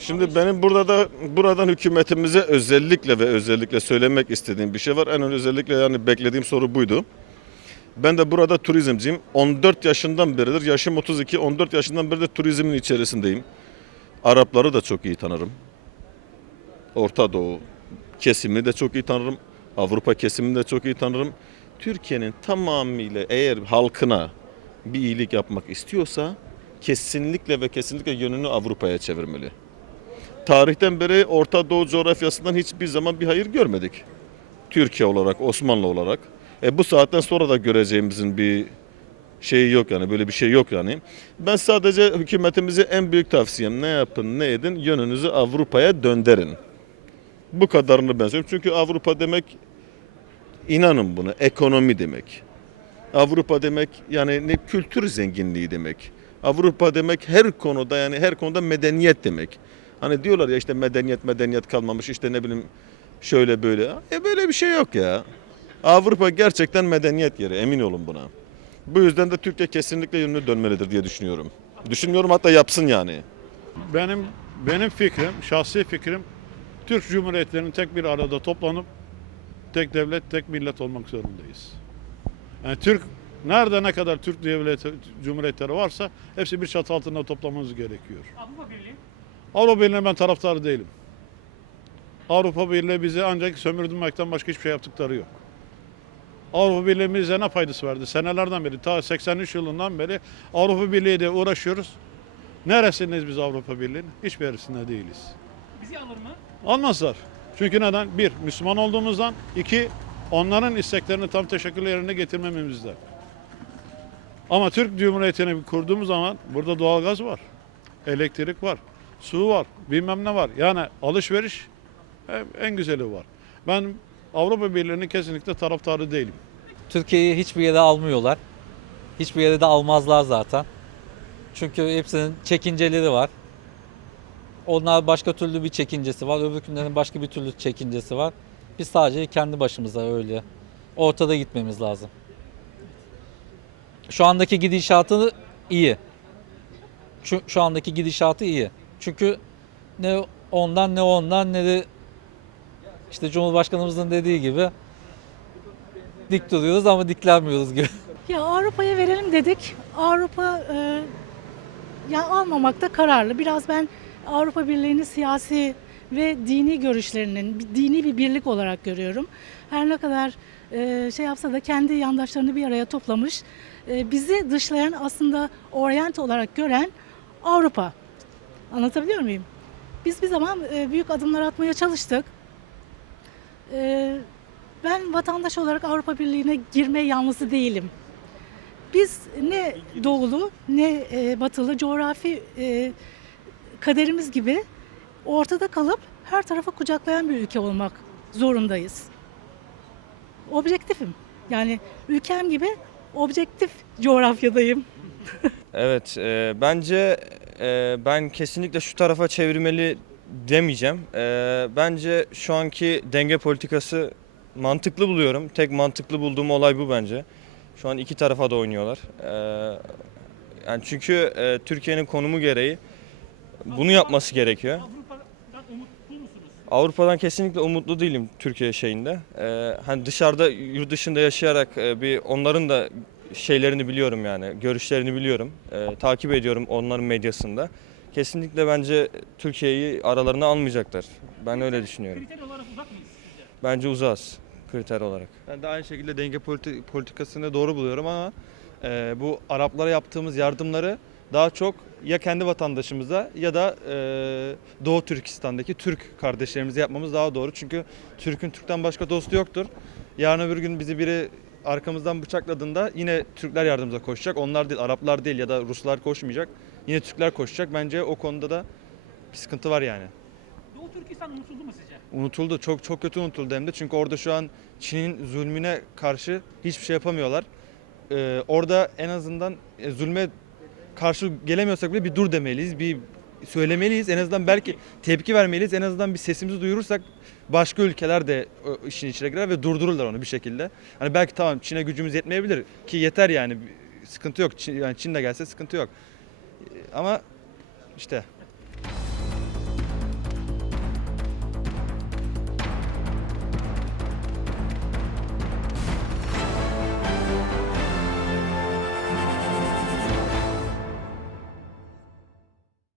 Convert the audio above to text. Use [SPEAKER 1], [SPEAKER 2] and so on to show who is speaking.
[SPEAKER 1] Şimdi benim burada da buradan hükümetimize özellikle ve özellikle söylemek istediğim bir şey var. En özellikle yani beklediğim soru buydu. Ben de burada turizmciyim. 14 yaşından beridir, yaşım 32, 14 yaşından beri de turizmin içerisindeyim. Arapları da çok iyi tanırım. Orta Doğu kesimini de çok iyi tanırım. Avrupa kesimini de çok iyi tanırım. Türkiye'nin tamamıyla eğer halkına bir iyilik yapmak istiyorsa kesinlikle ve kesinlikle yönünü Avrupa'ya çevirmeli. Tarihten beri Orta Doğu coğrafyasından hiçbir zaman bir hayır görmedik. Türkiye olarak, Osmanlı olarak. E bu saatten sonra da göreceğimizin bir şeyi yok yani böyle bir şey yok yani. Ben sadece hükümetimize en büyük tavsiyem ne yapın ne edin yönünüzü Avrupa'ya döndürün. Bu kadarını ben söylüyorum. Çünkü Avrupa demek inanın buna ekonomi demek. Avrupa demek yani ne kültür zenginliği demek. Avrupa demek her konuda yani her konuda medeniyet demek. Hani diyorlar ya işte medeniyet medeniyet kalmamış işte ne bileyim şöyle böyle. E böyle bir şey yok ya. Avrupa gerçekten medeniyet yeri emin olun buna. Bu yüzden de Türkiye kesinlikle yönünü dönmelidir diye düşünüyorum. Düşünüyorum hatta yapsın yani.
[SPEAKER 2] Benim benim fikrim, şahsi fikrim Türk Cumhuriyetlerinin tek bir arada toplanıp tek devlet, tek millet olmak zorundayız. Yani Türk nerede ne kadar Türk devleti, cumhuriyetleri varsa hepsi bir çatı altında toplamamız gerekiyor.
[SPEAKER 3] Avrupa Birliği.
[SPEAKER 2] Avrupa Birliği'ne ben taraftarı değilim. Avrupa Birliği bizi ancak sömürdürmekten başka hiçbir şey yaptıkları yok. Avrupa Birliği bize ne faydası verdi? Senelerden beri, ta 83 yılından beri Avrupa Birliği ile uğraşıyoruz. Neresindeyiz biz Avrupa Birliği'nin? Hiçbir yerisinde değiliz.
[SPEAKER 3] Bizi alır mı?
[SPEAKER 2] Almazlar. Çünkü neden? Bir, Müslüman olduğumuzdan. iki onların isteklerini tam teşekkür yerine getirmememizden. Ama Türk Cumhuriyeti'ni kurduğumuz zaman burada doğalgaz var. Elektrik var. Su var. Bilmem ne var. Yani alışveriş en- en güzeli var. Ben Avrupa Birliği'nin kesinlikle taraftarı değilim.
[SPEAKER 4] Türkiye'yi hiçbir yere almıyorlar. Hiçbir yere de almazlar zaten. Çünkü hepsinin çekinceleri var. Onlar başka türlü bir çekincesi var. Öbürkünlerin başka bir türlü çekincesi var. Biz sadece kendi başımıza öyle ortada gitmemiz lazım. Şu andaki gidişatı iyi. Şu, şu andaki gidişatı iyi. Çünkü ne ondan ne ondan ne de işte Cumhurbaşkanımızın dediği gibi dik duruyoruz ama diklenmiyoruz gibi.
[SPEAKER 5] Ya Avrupa'ya verelim dedik. Avrupa e, ya almamakta kararlı. Biraz ben Avrupa Birliği'nin siyasi ve dini görüşlerinin dini bir birlik olarak görüyorum. Her ne kadar e, şey yapsa da kendi yandaşlarını bir araya toplamış. E, bizi dışlayan aslında Orient olarak gören Avrupa. Anlatabiliyor muyum? Biz bir zaman e, büyük adımlar atmaya çalıştık. E, ben vatandaş olarak Avrupa Birliği'ne girme yanlısı değilim. Biz ne doğulu ne e, batılı coğrafi kaderimiz gibi ortada kalıp her tarafa kucaklayan bir ülke olmak zorundayız. Objektifim. Yani ülkem gibi objektif coğrafyadayım.
[SPEAKER 6] Evet, e, bence e, ben kesinlikle şu tarafa çevirmeli demeyeceğim. E, bence şu anki denge politikası mantıklı buluyorum. Tek mantıklı bulduğum olay bu bence. Şu an iki tarafa da oynuyorlar. E, yani çünkü e, Türkiye'nin konumu gereği bunu yapması gerekiyor.
[SPEAKER 3] Avrupa'dan
[SPEAKER 6] kesinlikle umutlu değilim Türkiye şeyinde. Ee, hani dışarıda yurt dışında yaşayarak e, bir onların da şeylerini biliyorum yani görüşlerini biliyorum. Ee, takip ediyorum onların medyasında. Kesinlikle bence Türkiye'yi aralarına almayacaklar. Ben öyle düşünüyorum.
[SPEAKER 3] Kriter olarak uzak mıyız sizce?
[SPEAKER 6] Bence uzağız kriter olarak.
[SPEAKER 7] Ben de aynı şekilde denge politi- politikasını doğru buluyorum ama e, bu Araplara yaptığımız yardımları daha çok ya kendi vatandaşımıza ya da e, Doğu Türkistan'daki Türk kardeşlerimize yapmamız daha doğru. Çünkü Türk'ün Türk'ten başka dostu yoktur. Yarın öbür gün bizi biri arkamızdan bıçakladığında yine Türkler yardımımıza koşacak. Onlar değil, Araplar değil ya da Ruslar koşmayacak. Yine Türkler koşacak. Bence o konuda da bir sıkıntı var yani.
[SPEAKER 3] Doğu Türkistan unutuldu mu sizce?
[SPEAKER 7] Unutuldu. Çok çok kötü unutuldu hem de. Çünkü orada şu an Çin'in zulmüne karşı hiçbir şey yapamıyorlar. Ee, orada en azından e, zulme karşı gelemiyorsak bile bir dur demeliyiz. Bir söylemeliyiz. En azından belki tepki vermeliyiz. En azından bir sesimizi duyurursak başka ülkeler de işin içine girer ve durdururlar onu bir şekilde. Hani belki tamam Çin'e gücümüz yetmeyebilir ki yeter yani. Sıkıntı yok. Çin, yani Çin de gelse sıkıntı yok. Ama işte